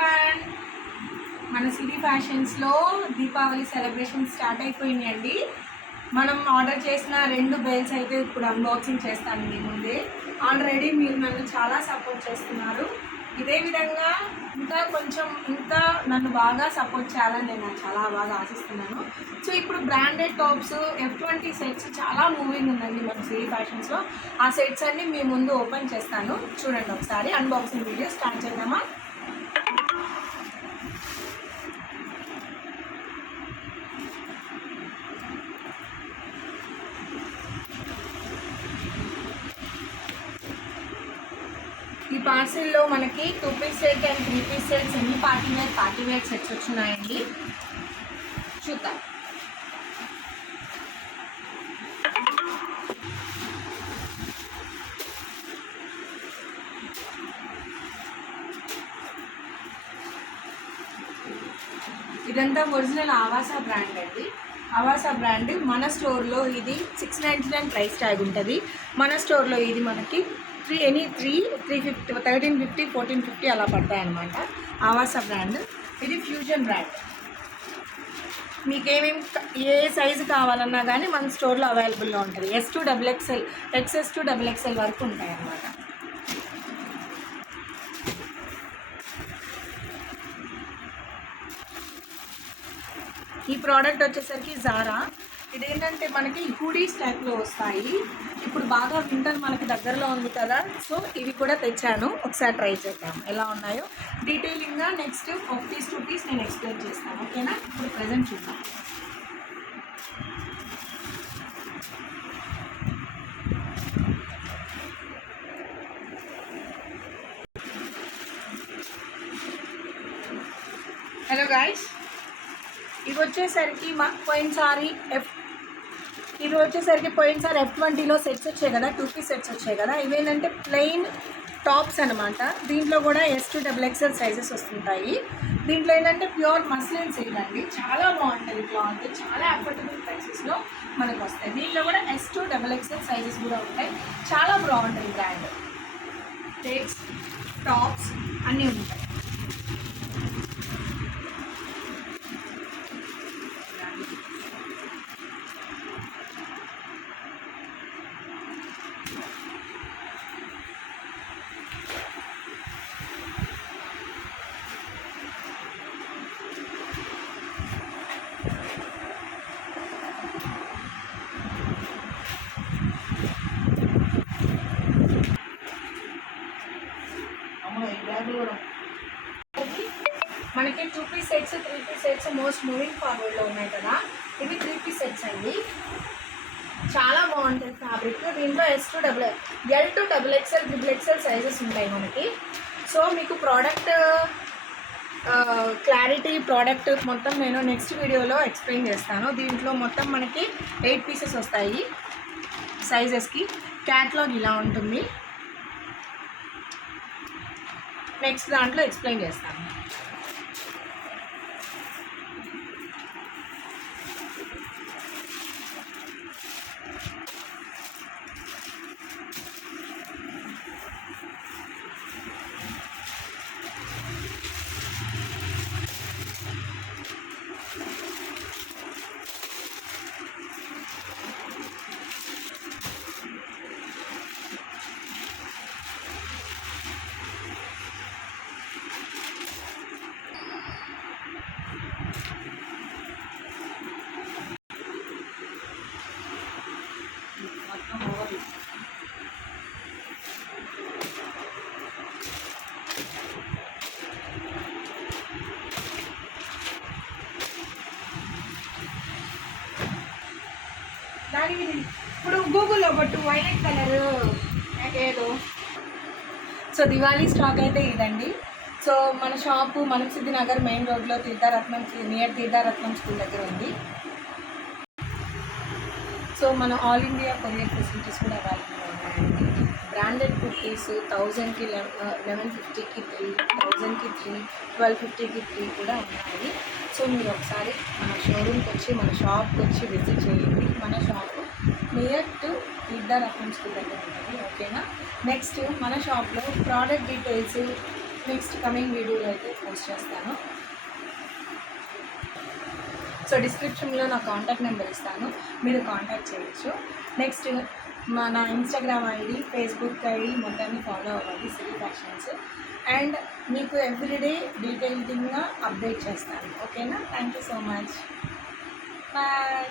Everyone, మన సిరి ఫ్యాషన్స్లో Deepavali celebration start అయిపోయినాయండి. మనం ఆర్డర్ చేసిన 2 బెల్స్ అయితే ఇప్పుడు అన్బాక్సింగ్ చేస్తాను మీ ముందే. ఆల్రెడీ మీరు నన్ను చాలా సపోర్ట్ చేస్తున్నారు. ఇదే విధంగా ఇంకా నన్ను బాగా సపోర్ట్ చేయాలని నేను చాలా బాగా ఆశిస్తున్నాను. సో ఇప్పుడు బ్రాండెడ్ టాప్స్ F20 సెట్స్ చాలా మూవింగ్ ఉందండి మన సిరి ఫ్యాషన్స్లో. ఆ సెట్స్ అన్ని మీ ముందు ఓపెన్ చేస్తాను, చూడండి ఒకసారి. అన్బాక్సింగ్ వీడియో స్టార్ట్ చేద్దామా? ఈ పార్సిల్లో మనకి 2 piece set and 3 piece set, semi party wear sets వచ్చినాయండి. చూద్దాం. ఇదంతా ఒరిజినల్ ఆవాసా బ్రాండ్ అండి. ఆవాసా బ్రాండ్ మన స్టోర్లో ఇది 699 ప్రైస్ ట్యాగ్ ఉంటుంది. మన స్టోర్లో ఇది మనకి 350, 1350, 1450 అలా పడతాయి అన్నమాట. ఆవాసా బ్రాండ్ ఇది. Fusion brand. మీకేమేమి ఏ సైజు కావాలన్నా కానీ మన స్టోర్లో అవైలబుల్లో ఉంటుంది. S to XXL, XS to XXL వరకు ఉంటాయి అన్నమాట. ఈ ప్రోడక్ట్ వచ్చేసరికి జారా. ఇదేంటంటే మనకి హూడీస్ టైప్లో వస్తాయి. ఇప్పుడు బాగా వింటర్ మనకి దగ్గరలో ఉంది కదా, సో ఇవి కూడా తెచ్చాను. ఒకసారి ట్రై చేద్దాం ఎలా ఉన్నాయో. డీటెయిలింగ్గా నెక్స్ట్ 1 పీస్ 2 పీస్ నేను ఎక్స్ప్లెయిన్ చేస్తాను, ఓకేనా? ఇప్పుడు ప్రజెంట్ చూద్దాం. హలో గాయ్స్, ఇవి వచ్చేసరికి పోయినసారి F20లో సెట్స్ వచ్చాయి కదా, 2 పీస్ సెట్స్ వచ్చాయి కదా. ఇవేంటంటే ప్లెయిన్ టాప్స్ అనమాట. దీంట్లో కూడా S to XXL సైజెస్ వస్తుంటాయి. దీంట్లో ఏంటంటే ప్యూర్ మస్లిన్ సిల్క్ అండి. చాలా బాగుంటుంది క్లాత్, చాలా అఫోర్డబుల్ ప్రైసెస్లో మనకు వస్తాయి. దీంట్లో కూడా S to XXL సైజెస్ కూడా ఉంటాయి. చాలా బాగుంటుంది బ్రాండ్. టేక్స్, టాప్స్ అన్నీ ఉంటాయి. మనకి 2 piece sets, 3 piece sets most moving ఫార్వర్డ్లో ఉన్నాయి కదా. ఇవి 3 పీస్ సెట్స్ అండి. చాలా బాగుంటుంది ఫ్యాబ్రిక్. దీంట్లో L to XXL, XXL sizes ఉంటాయి మనకి. సో మీకు ప్రోడక్ట్ క్లారిటీ, ప్రోడక్ట్ మొత్తం నేను నెక్స్ట్ వీడియోలో ఎక్స్ప్లెయిన్ చేస్తాను. దీంట్లో మొత్తం మనకి 8 పీసెస్ వస్తాయి సైజెస్కి. క్యాట్లాగ్ ఇలా ఉంటుంది. నెక్స్ట్ దాంట్లో ఎక్స్ప్లెయిన్ చేస్తాను. దానికి ఇప్పుడు గూగుల్లో కొట్టు వైలెట్ కలర్ ఏదో. సో దివాళీ స్టాక్ అయితే ఇదండి. సో మన షాపు మనసిద్ధి నగర్ మెయిన్ రోడ్లో నియర్ తీర్థరత్నం స్కూల్ దగ్గర ఉంది. సో మన ఆల్ ఇండియా కొరియర్ ఫెసిలిటీస్ కూడా అవైలబుల్గా ఉన్నాయండి. బ్రాండెడ్ కుర్తీస్ 1000కి 1150కి 3, 1000కి 3, 1250కి 3 కూడా ఉన్నాయి. సో మీరు ఒకసారి మన షోరూమ్కి వచ్చి, మన షాప్కి వచ్చి విజిట్ చేయండి. మన షాపు నియర్ టు తీర్థరత్నం స్కూల్ దగ్గర ఉంటుంది, ఓకేనా? నెక్స్ట్ మన షాప్లో ప్రోడక్ట్ డీటెయిల్స్, నెక్స్ట్ కమింగ్ వీడియోలో అయితే పోస్ట్ చేస్తాను. సో డిస్క్రిప్షన్లో నా కాంటాక్ట్ నెంబర్ ఇస్తాను, మీరు కాంటాక్ట్ చేయొచ్చు. నెక్స్ట్ మన ఇన్స్టాగ్రామ్ ఐడి, ఫేస్బుక్ ఐడి మొత్తాన్ని ఫాలో అవ్వాలి సిరి ఫ్యాషన్స్. అండ్ మీకు ఎవ్రీడే డీటెయిల్గా అప్డేట్ చేస్తాను. ఓకేనా? Thank you so much. Bye.